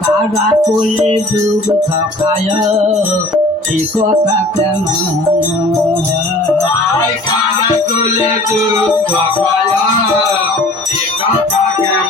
কারা কোলে যুগ থকায় এ কথা কেমন তুলে দুঃখ এ কথা কেমন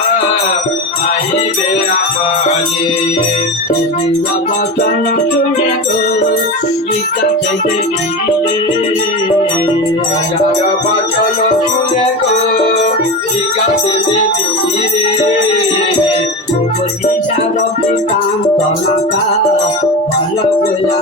আই উপদেশ বার্তানাথ আইবে আপনি গো জিজ্ঞাসা দেখিলে রাজার বচন শুনে গো জিজ্ঞাসে দেবী রে উপদেশার পিতান্ত নাকা ভালো গোলা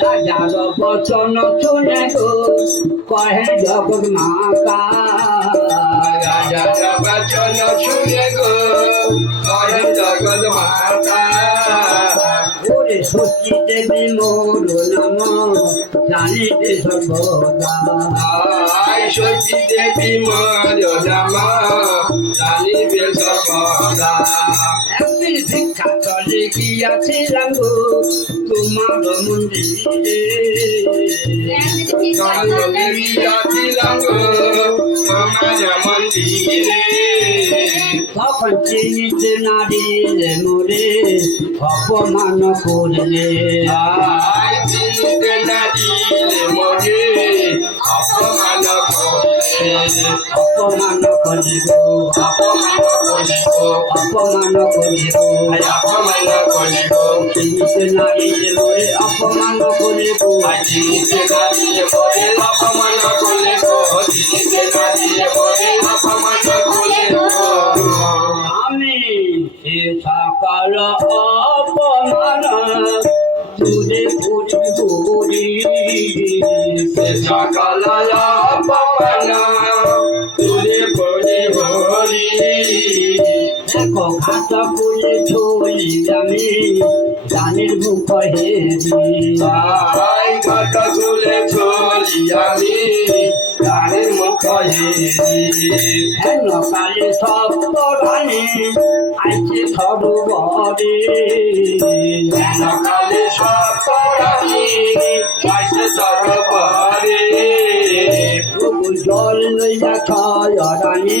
রাজার বচন শুনে গো কহে জগৎ মাতা রাজা বচন শুনে গো কহে জগৎ মাতা ওরে সত্যি দেবী মোর নাম জানিতে সর্বদা আই সতী দেবী মর নাম জানিবে সর্বদা চলে গিয়াছিলাম গো, তোমার মন্দিরে। চন্দ্রে গিয়াছিলাম গো তোমার মন্দিরে। তখন চিনিতে নারীরে মোরে অপমান করলে। চিনতে না দিলে মরে অপমান করলে। অপমান করিব অপমান অপমান করিব অপমান নারীরে মোরে অপমান করিব চিনতে না দিলে মরে অপমান করিব ছড়ি আমি জানের মুখ আই ঘট গুলে চলি আমি গানের মুখ হেন কালে সব রানী আইছে সরোবরে সকালে সব পড়ানি আইসে সরবরে প্রভু জল লইয়া ছয় রানী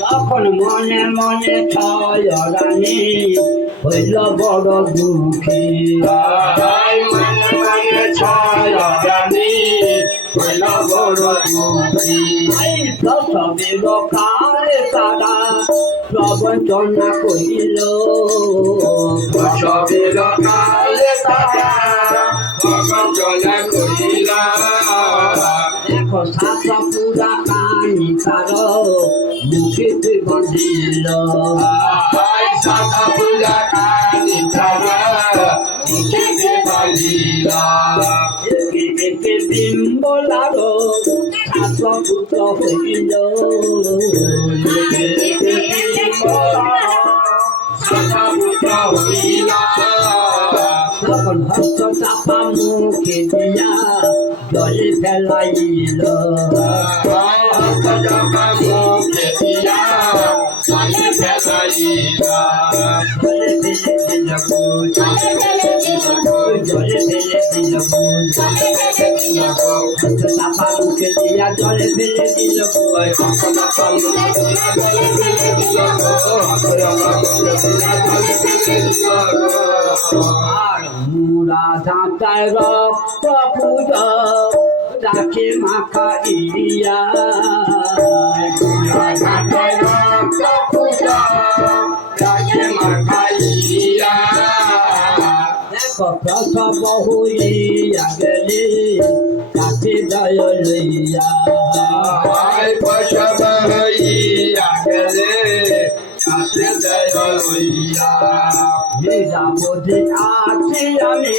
তখন মনে মনে ছয় রানী হইল বড় দুঃখী। মনে মনে ছায় রানী হইল বড় দুঃখী। এই প্রসবের তারা প্রবঞ্চনা করিল। সবের কালে তারা ভগঞ্জনা করিলা। সাত পুরা কানি তার মুখেতে বাঁধিল সাদা ফুলা কানি ছাড়া মুখে বাঁধিলা একে একে বিম্বলার সাত পুত্র হইল। সাতা পুত্র হইলা। তখন হস্ত চাপা মুখে দিয়া ফেলাইল জপা মুখে দিয়া জলে জলে ফেলে দিল বুঝ জলে ফেলে দিল বুঝ হস্ত চাপা মুখে দিয়া জলে ফেলে দিল বুঝ আর মুরা দাঁতায় রক্ত পূজা রাখে মাখা ইয়া হইয়া গেলে কাছে জয় লইয়া। আছি আমি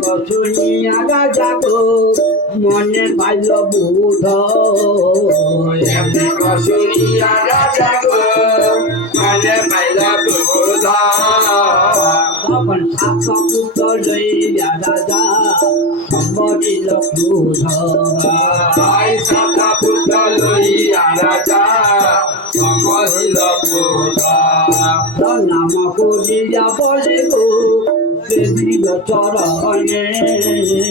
কশুনিয়া রাজা গো মনে পাইল বুধ। তখন সাত পুত্র লইয়া রাজা সম্বরিল ক্রোধ আই সাতা পুত্র লইয়া রাজা সমহিল পুরা নাম করিয়া বলে দেবীর চরণে চরণে।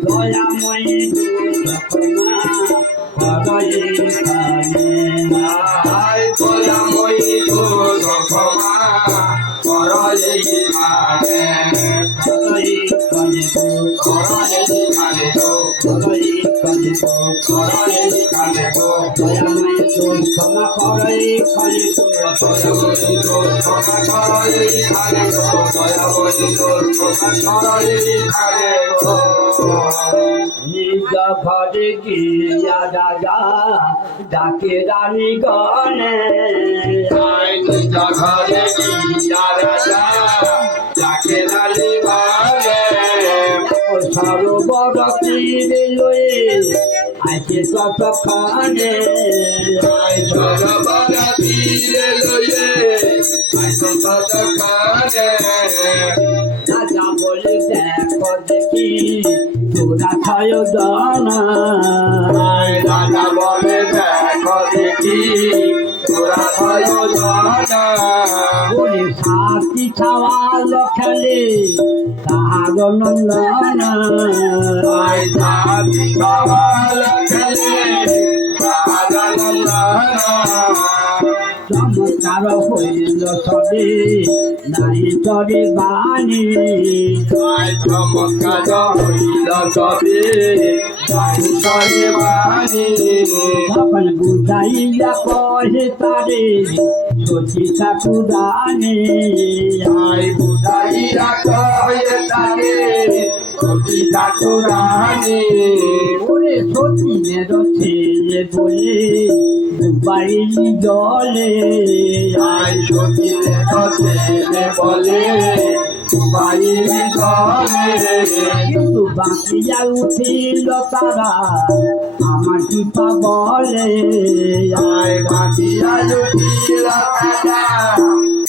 দয়াময়ী দুর্গমা করয়ে কানে করয়ে কানে করয়ে কানে ঘরে গিয়া রাজা ডাকে রানী নিজ ঘরে গিয়া রাজা যাকে নালি বলে সরোবর তীরে লয়ে ততক্ষণে আই সরবর তীরে লয়ে কানে রাজা বলে, দেখো দেখি, তোরা জানা। আই রাজা বলে, দেখো দেখি, তোরা ভয় জানা। বলে সাথী খাওয়াল খেলে তাহার নন্দন। সাথী রাজা চমৎকার হইল সবে নাই তরে বাণী চমৎকার হইল বাণী তখন বুঝাইয়া কহে তারে সতী ঠাকুরানে বুঝাইয়া কয়ে তারে সতী ঠাকুরানী ওরে সতী মের ছেলে বলে বাড়ি জলে। আই সতী ছেলে বলে বাইরে চলে কিন্তু বাঁচিয়া উঠিল তারা, আমার কৃপা বলে। আয় বাঁচিয়া লুটিলা রাজা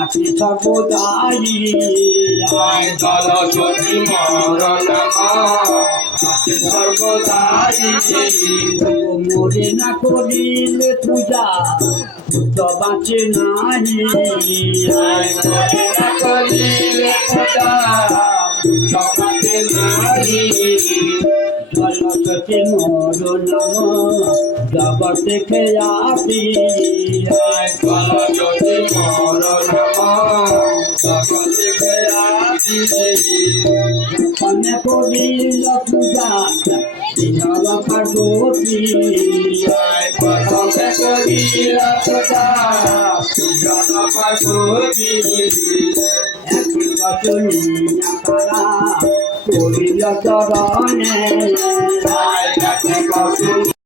আছি সর্বদাই আয় জল সতী মরণ আছে সর্বদাই মরে না করিলে পূজা পুত্র বাঁচে নাহি আয় না করিলে খোদা জলপতি মোর নম জগতে খেয়াতি যদি মর নাম খেয়াছি কনে করিল পূজা বিহল পার্বতী করিলা এক বচনিয়া